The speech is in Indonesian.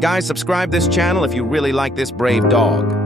Guys, subscribe this channel if you really like this brave dog.